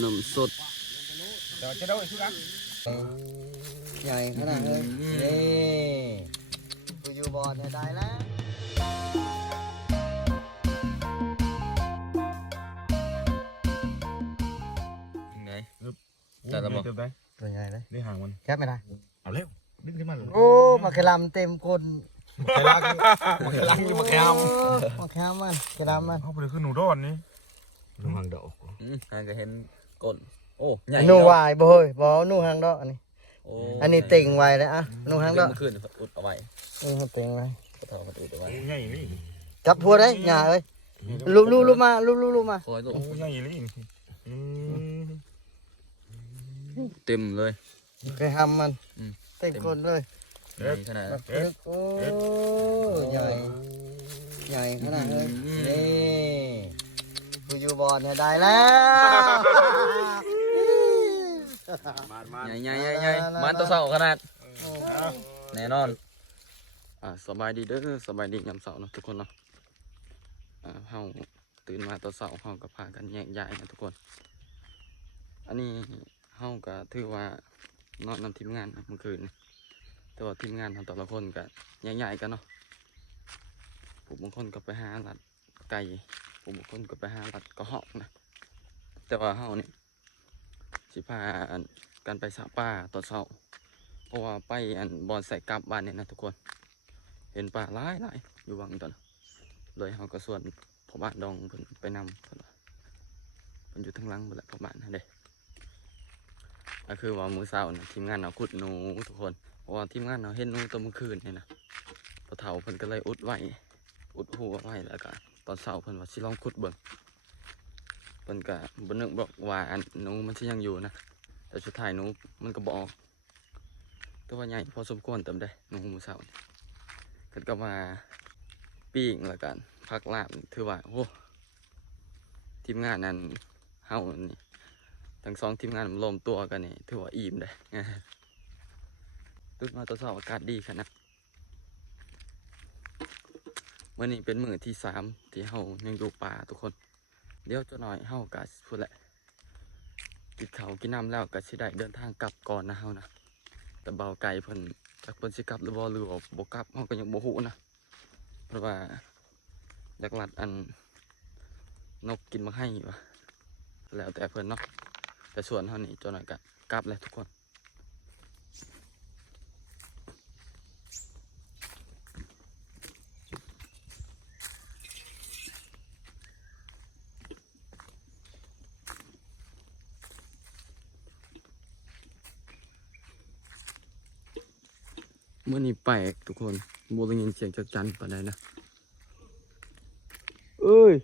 นมสดเดี๋ยวจะได้อีกทุกครั้งใหญ่ขนาดเลยนี่กูอยู่บอลเนี่ยได้แล้วไงแต่ละบอกได้ตัวใหญ่เลยได้ห่างมันแคบไม่ได้เอาเร็วดึงขึ้นมาเลยโอ้มากระลำเต็มคนมาแคลังมาแคลังอยู่มาแคมโอ้มาแคมมันกระลำมันเอาไปเลยขึ้นหนูดอนนี่ระวังดอกอืมอันก็เห็น ก้นโอ้ใหญ่หนูเาะวายบ่เฮ้ยบ่หนูหางดอกอันนี้ โอ้อันนี้เต่งไวเลยอะหนูหางดอกเมื่อคืนอุดเอาไว้นี่เขาเต่งไว้กระเทามันอุดเอาไว้โอ้ใหญ่เลยจับพัวได้หย่าเอ้ยลุลุลุมาลุลุลุมาคอยลูกโอ้ใหญ่เลยอืมเต็มเลยเคยทำมันอืมเต็มคนเลยใหญ่ขนาดนั้นเอ๊ะโอ้ใหญ่ใหญ่ขนาดเลยอืมนี่ กูอยู่บอลเนี่ยได้แล้วใหญ่ใหญ่ใหญ่ใหญ่มันตัวเสาขนาดแน่นอนอ่าสบายดีเด้อสบายดียามเสาร์เนาะทุกคนเนาะอ่าเฮาตื่นมาตอนเสาร์เฮาก็พากันแยกย้ายนะทุกคน อันนี้เฮาก็ถือว่านอนนำทีมงานนะเมื่อคืนนี่แต่ว่าทีมงานของแต่ละคนก็แยกย้ายกันเนาะผู้บางคนก็ไปหาลัดไก่ ผู้บางคนก็ไปหาลัดกระหอกนะ แต่ว่าเฮานี่สิพานกันไปสาป่าตอนเช้าเพราะว่าไปอันบอลใส่กลับบ้านเนี่ยนะทุกคน เห็นป่าหลายหลายอยู่วังตอนเลยเขาก็ส่วนพ่อบ้านดองเพิ่นไปนำเพิ่นว่าเพิ่นอยู่ทางหลังเพิ่นแหละพ่อบ้านนั่นเด้ก็คือว่ามือเช้านะทีมงานเอาขุดหนูทุกคนเพราะว่าทีมงานเราเห็นหนูตอนเมื่อคืนเนี่ยนะพอเฒ่าเพิ่นก็เลยอุดไว้อุดหัวไว้แล้วก็ ตอนเช้าเพิ่นว่าสิลองขุดเบิ่งเพิ่นก็บ่นึกบอกว่าอันหนูมันสิยังอยู่นะแต่สุดท้ายหนูมันก็บ่ออกตัวใหญ่พอสมควรเติมได้หนูหมูเสาเนี่ยเกิดก็มาปิ้งแล้วกันพักลาบถือว่าโอ้ทีมงานนั้นเฮานี่ทั้งสองทีมงานมันรวมตัวกันนี่ถือว่าอิ่มได้ตื่นมาตอนเช้าอากาศดีขนาด วันนี้เป็นมือที่สามที่เฮายังอยู่ป่าทุกคน เดี๋ยวจะหน่อยเฮากะพูดแหละกินเขากินน้ำแล้วก็สิได้เดินทางกลับก่อนนะเฮานะแต่เบาไก่เพิ่นจักเพิ่นสิกลับหรือบ่หรือว่าบ่กลับเฮาก็ยังบ่ฮู้นะเพราะว่าอยากลัดอันนกกินมาให้อยู่วะแล้วแต่เพิ่นเนาะแต่ส่วนเฮานี่จนหน่อยก็กลับเลยทุกคน มื้อนี้แปลกทุกคนบ่ได้ยินเสียงจักจันปานใดนะเอ้ย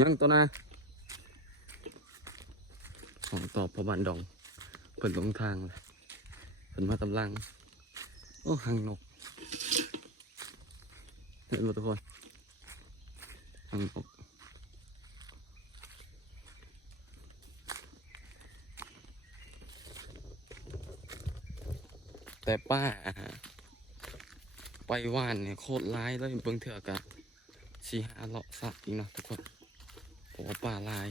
ยังตัวนะของตอบพอบ้านดองเพิ่นหลงทางเลยเพิ่นมาตำลัง โอ้หางนกเห็นบ่ทุกคนหางนก แต่ป้าไปว่านเนี่ยโคตรร้ายเลยเบิ่งเถอกะสีหาเลาะสัตว์อีกเนาะทุกคนเพราะว่าป่าลาย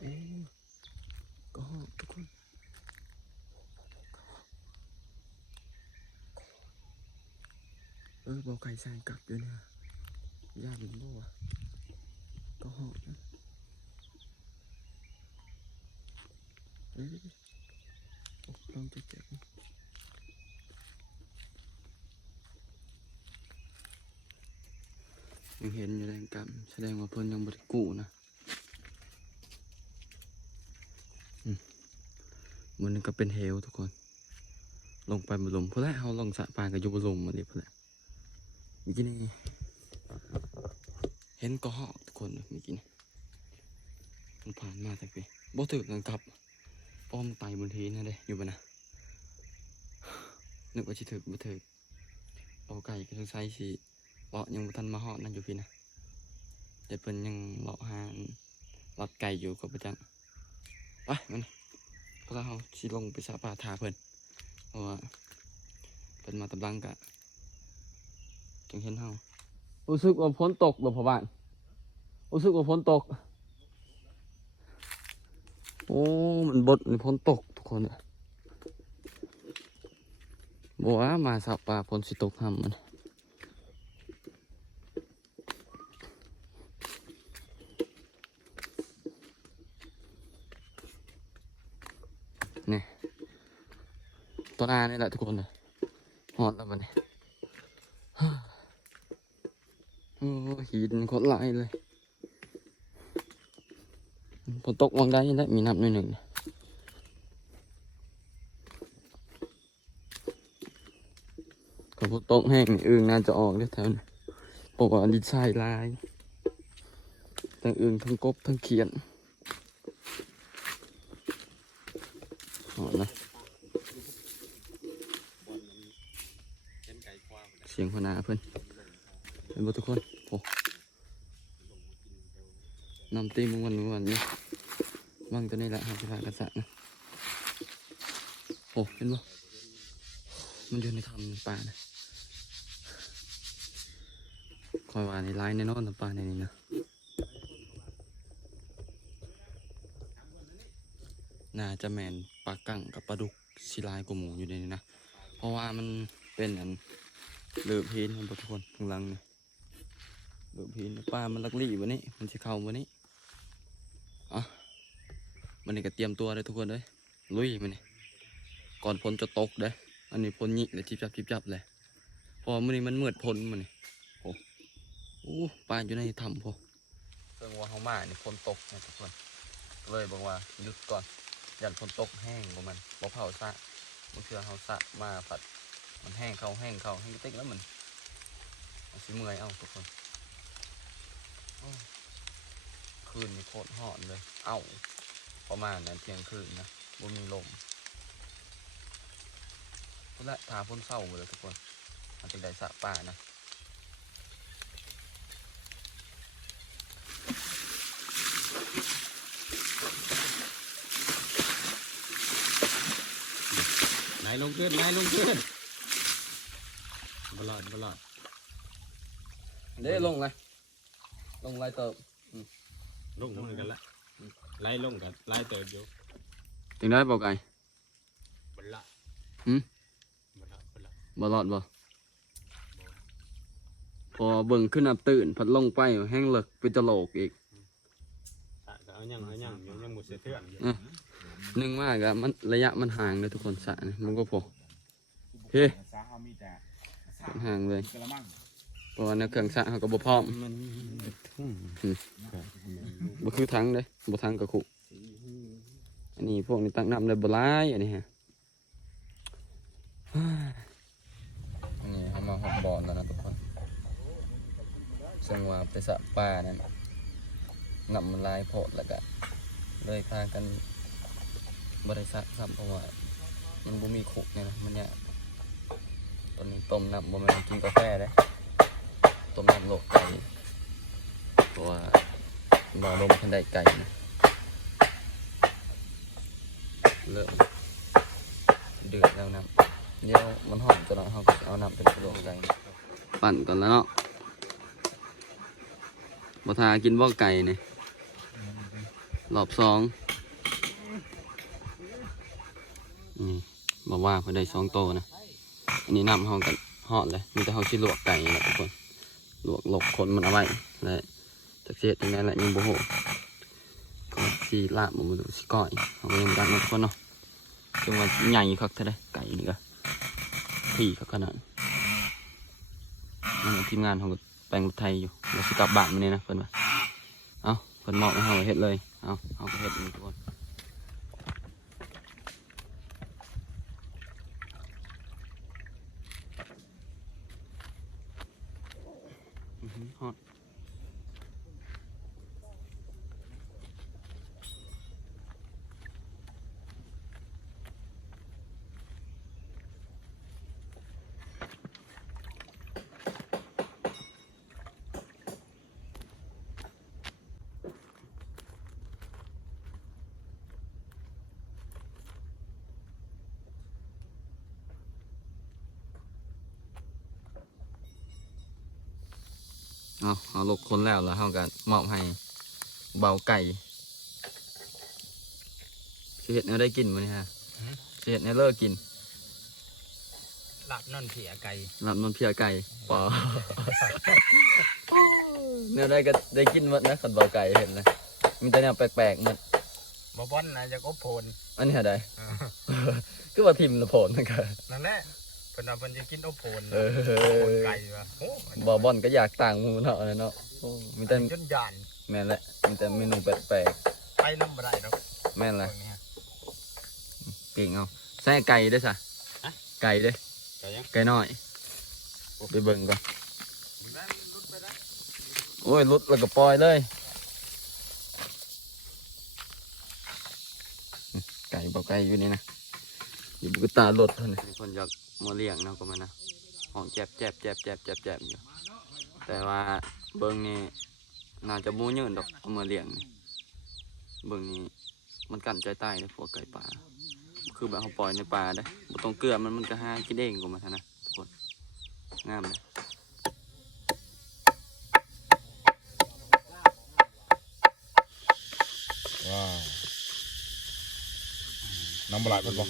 โอ้ก็ทุกคนเออบอกไก่แซงกลับอยู่เนี่ยย่านบ่วะ หอบนะเอ้ยโอ้ลองจะเจ็บยังเห็นอยู่แรงกรรมแสดงว่าเพิ่นยังบริกูนะมันก็เป็นเหวทุกคน ลงไปบนลมเพื่อแล้วเขาลงสะปลากับยูบนหลุมมาดิเพื่อแล้วเมื่อกี้นี่ ห็นก็หอกทุกคนเมื่อกี้นี่มันผ่านมาจากไปบ่ถึกกันครับ ป้อมไตบนทีนั่นเลยอยู่บนนะนึกว่าสิถึกบ่ถึกเอาไก่ก็ต้องใช้สิเลาะยังบ่ทันมาหอดนั่นอยู่พี่นะแต่เพิ่นยังเลาะหาหลัดไก่อยู่กับประจังไปมันพวกเราสิลงไปสาปาทาเพิ่นเพราะว่าเพิ่นมาตำลังกะจังเห็นเฮา รู้สึกว่าฝนตกบ่พ่อบ้านรู้สึกว่าฝนตก โอ้ มันบดมันฝนตกทุกคนเลยบัวมาสับปลาฝนสิตกทำมันนี่ตัวนานี่แหละทุกคนเลยหอดแล้วมันนี่โอ้ หินโคตรหลเลยฝนตกวังได้ยังได้มีน้ำหน่อยหนึ่งนะก็ฝนตกแห้งอึ่งน่าจะออกได้แถวนี้ปกว่าดินทรายลายทั้งอึ่งทั้งกบทั้งเขียนหอนะเสียงหัวนาเพื่อนเป็นบุทุกคน โอ้นำตีมึงวันวันนี้วางตัวนี้แหละหาพิพากษานะโอ้เห็นบ่มันอยู่ในทำป่านะคอยว่าในไลน์ในนอนป่าในนี้นะน่าจะแมนปลากั้งกับปลาดุกสิลายกว่าหมูอยู่ในนี้นะ เพราะว่ามันเป็นอันเลือบหินทุกคนข้างหลังนี่เลือ บหินปลามันลักลี่วันนี้ มันจะเข้าวันนี้อะมันนี่ก็เตรียมตัวเลยทุกคนเลยลุยมันนี่ก่อนฝนจะตกเด้ออันนี้ฝนหยิกเลยจิบจับจิบจับเลยพอมันนี่มันเมืดฝนมันนี่โอ้โอ้ปลาอยู่ในถ้ำพอเพิ่งว่าเขามาเนี่ฝนตกนะทุกคนเลยบอกว่าหยุดก่อนยันฝนตกแห้งกว่ามันบ่เผาซะบ่เชื่อเขาสะมาผัดมันแห้งเขาแห้งเขาแห้งติ๊กแล้วมันมันสิเมื่อยเอาทุกคน คืนนี้โคตรหอนเลย เอ้า ประมาณนั้นเที่ยงคืนนะบ่มีลมพุ่นละทาพ่นเศร้าหมดเลยทุกคนมันจะได้สระป่านะนายลงขึ้นนายลงขึ้นบลอดบลอดเด้ลงเลย ลงไรเติบลงมือกันละไล่ลงกันไล่เติบอยู่ถึงได้บอกไงบลอดหืมบลอดบลอดบ่รอดบ่พอเบิ่งขึ้นอับตื่น พัดลงไปแห้งเลิกเป็นตะโลกอีกสะก็เอายังเอายังอยู่ยังหมดเสียเทื่อนอยู่หนึ่งมากอะมันระยะมันห่างเลยทุกคนสระนี่มันก็พอเฮ้สาเขามีแต่สามันห่างเลยกระมัง เพราะว่าในเครื่องสระเขาก็บ่พร้อมมันทุ่งบ่คือทั้งเลยบ่ทั้งกับขุอันนี้พวกนี้ตั้งน้ำเลยบ่หลายอันนี้ฮะอันนี้เขามาหอบบอลแล้วนะทุกคนซึ่งว่าไปสระป่านั่นน้ำมันลายโพดแล้วก็เลยพากันบริษัทซ้ำเพราะว่ามันบ่มีขุเนี่ยนะมันเนี่ยตอนนี้ต้มน้ำบ่แม่นกินกาแฟเด้ ต้มน้ำโลกไก่เพราะว่าบ่ลมทันได้ไก่นะเริ่มเดือดแล้วนะเดี๋ยวมันหอมจน่อยเขาก็จะเอาน้ำเป็นโลกไก่ปั่นก่อนแล้วเนาะบทากินบ่ไก่เนี่ยรอบสองนี่บอกว่าเขาได้สองโตนะ อันนี้น้ำเขากันหอดเลย มีแต่เขาชิลวกไก่นี่แหละทุกคน ลวกหลบคนมันเอาไว้และจากเสียตรงนั้นแหละยังโบโหก็สีลาบมันดูสิก้อยเขาก็ยังดันมาทุกคนเนาะจังว่าใหญ่คักเท่าไรไก่นี่ก็พี่คักขนาดนั่นนทีมงานขาก็แปลงไทยอยู่เราสิกลับบ้านมาเนี่ยนะเพิ่อนว่าเอาเพิ่อนมอบให้เขาเฮ็ดเลยเอาเอาเฮ็ดนี่ทุกคน เอาเอาลกคนแล้วแล้วเขาก็มอบให้เบาไก่สิเห็ดเนี่ยได้กินมั้ยฮะสิเห็ดเนี่ยเลิกกินหลับนอนเผียไก่ลำนนเพียไก่ปอเนี่ยได้ก็ได้กินหมดนะขันเบาไก่เห็นนะมีแต่แนวแปลกๆหมดบ่บอนนะจะก็โพนอันนี้อะไรคือว่าทิมละโผลนั่นก็นั่นแหละ เพิ่นว่าเพิ่นจะกินโอโพนเออ โพนไก่ว่ะโอ้บอบอนก็อยากต่างหมูเนาะเนาะโอ้มีแต่จนยานแม่นแหละมีแต่เมนูแปลกไปน้ำบ่ได้ดอกๆแม่นแหละเบิ่งนี่ฮะเก่งเอาใส่ไก่ด้วยสะฮะ ไก่ด้วยไก่ยังไก่น้อยไปเบิ่งก่อนมึงได้รุดไปได้โอ้ยลุดแล้วก็ปล่อยเลยไก่บอกไก่อยู่นี่นะอยู่บุกตาหลดเท่านี้คนอยาก มาเลี้ยงเนาะก็มานะห้องแจบแจบแจบแจบแจบแจบอยู่แต่ว่าเบิ่งนี่น่าจะมูเยินดอกเอามาเลี้ยงนี่เบิ่งนี่มันกันใจใต้เลยพวกไก่ป่าคือแบบเขาปล่อยในป่าได้บ่ต้องเกลือมันมันก็หากินเองกูมาทะนะทุกคนงามเลยว้าวน้ำบลาดมันบอก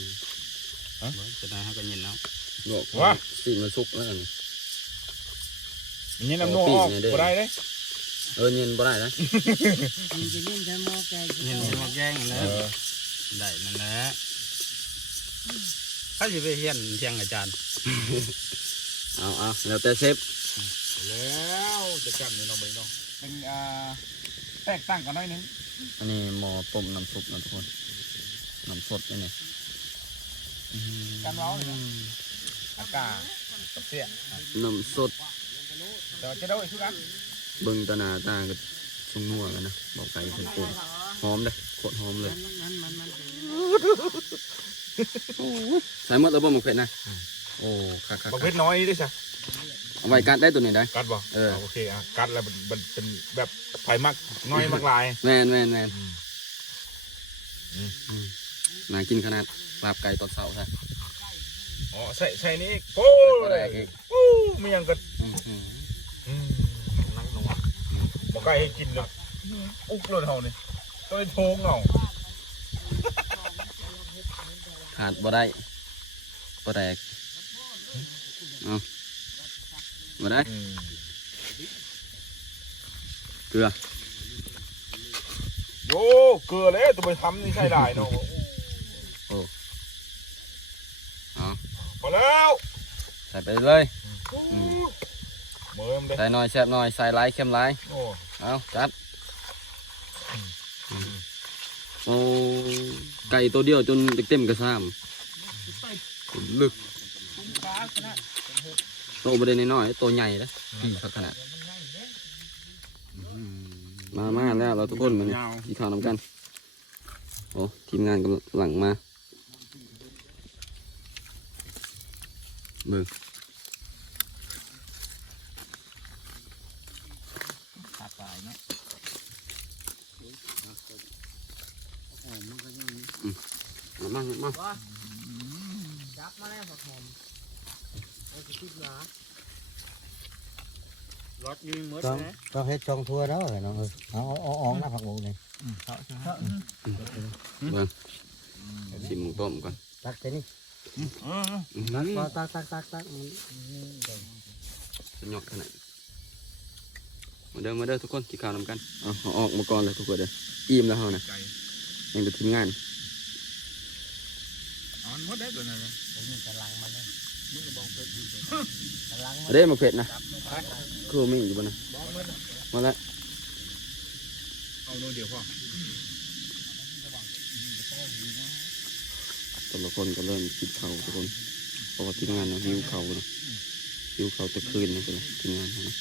จะได้ให้กันยินแล้ว ลวกว้า สีมันสุกแล้วนี่ อย่างนี้น้ำนัวออกบ่ได้เลยเออเย็นบ่ได้นะยินหมอกแกงเอแล้วอได้นั่นแหละถ้าสิไปเฮียนเที่ยงอาจารย์ เอาเอาแล้วแต่เชฟแล้วจะจำนี่น้องใบน้องเป็นอ่าแตกต่างกันหน่อยนึงอันนี้หม้อต้มน้ำซุปนะทุกคนน้ำสดนี่นี่กันเว้าเลยนะ อากาศกับเสียน้ำสด แต่ว่าจะได้อีกทุกอันเบิ่งตาหนาตาก็ชงนัวกันนะบอกไก่เพิ่นปรุงหอมเด้อโคตรหอมเลยใส่หมดแล้วบ่หมกเผ็ดนะโอ้คักคักบอกเพชรน้อยด้วยใช่เอาไว้กัดได้ตัวนี้ได้ กัดบ่เออ โอเคอะกัดแล้วมันมันเป็นแบบไผ่มักน้อยมักลายแม่นแม่นแม่นอืมอืม น่ากินขนาดลาบไก่ตอนเช้าใช่ อ๋อใส่ใส่นี่โอ้ก็ได้ยอีกโอ้ไม่ยังก็อืมอืมอืมนั่งนอนบอกไก่ให้กินเลยอุ๊กเลยเท่านี่ตัวโทงเอาขาดบ่ได้บ่แตกเอาบ่ได้อืมเกลือโย่เกลือเลยตัวไปทำนี่ใช่ได้เนาะ เอา พอแล้วใส่ไปเลยอืมเมื่อมเด้ใส่หน่อยแซ่บหน่อยใส่หลายเค็มหลายโอ้เอาจัดโอ้ไก่ตัวเดียวจนเต็มกระซ้ำลึกโตประเด็นน้อยๆตัวใหญ่นะพี่เขาขนาดมามาแล้วเราทุกคนมาเนี่ยที่ข้าวนำกัน โอ้ทีมงานกำลังมา เบิ่งขาดสายเนาะมามามาจับมาแล้วผักหอมเอาไปคิดหนารถยืนหมดต้องนะต้องเฮ็ดช่องทัวร์แล้วเหรอน้องเอ้ยเอาเอาเอาออกนะผักหมูนี่ชิมหมูต้มก่อนตักไปนี่อืม ตักพอตักตักตักตักมันสยดขนาดมาเด้อมาเด้อทุกคนที่ข้าวนำกันเอาเอาออกมาก่อนเลยทุกคนเด้ออิ่มแล้วเฮานะไก่ยังจะทีมงานอ๋อหมดได้ตัวนั้นเลยผมนี่กำลังมันเลยมึงก็บอกเพิ่นกำลังมันเอาเด้มาเผ็ดนะคือมีอยู่บนนะมาแล้วเอาโน่นเดียวพอ แต่ละคนก็เริ่มกินข้าทุกคนเพราะว่าทีมงานนะหิวข้าวเนาะหิวเขาต่คืนนี่เป็นทีมงานนะ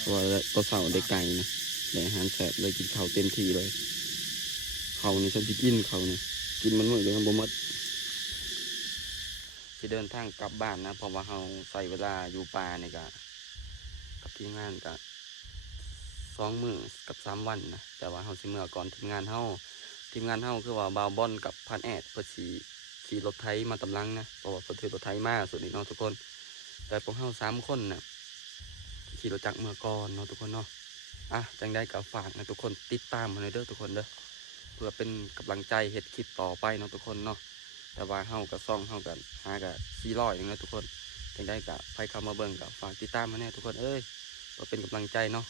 เพราะว่าตอนเช้าได้ไก่นะได้อาหารแซ่บเลยกินเขาเต็มที่เลยเขานี่ฉันจะกินเขานี่กินมันหมื้อเดียวมันบ่หมดสิเดินทางกลับบ้านนะเพราะว่าเราใส่เวลาอยู่ป่านี่ก็กับทีมงานก็สองมือกับสามวันนะแต่ว่าเราสิเมื่อก่อนทีมงานเฮา ทีมงานเฮาคือว่าบาวบอนกับพันแอดเพื่อสีขี่รถไถมาตำลังนะเพราะว่าเพิ่นถือรถไถมาสุดนี่เนาะทุกคน แต่พวกเฮาสามคนน่ะขี่รถจักรเมื่อก่อนเนาะทุกคนเนาะอะจังได้กับฝากนะทุกคนติดตามมาเลยเด้อทุกคนเด้อเพื่อเป็นกำลังใจเฮ็ดคลิปต่อไปเนาะทุกคนเนาะแต่ว่าเฮากับซ่องเฮากันหากับสี่ร้อยนึงนะทุกคนจังได้กับใครเข้ามาเบิ่งกับฝากติดตามมาแน่ทุกคนเอ้ยเพื่อเป็นกำลังใจเนาะ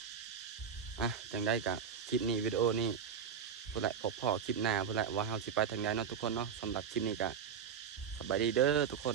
อะจังได้กับคลิปนี้วิดีโอนี้ พุ่นแหละพบพ่อคลิปหน้าพุ่นแหละว่าเฮาสิไปทางใดเนาะทุกคนเนาะสำหรับคลิปนี้ก็สบายดีเด้อทุกคน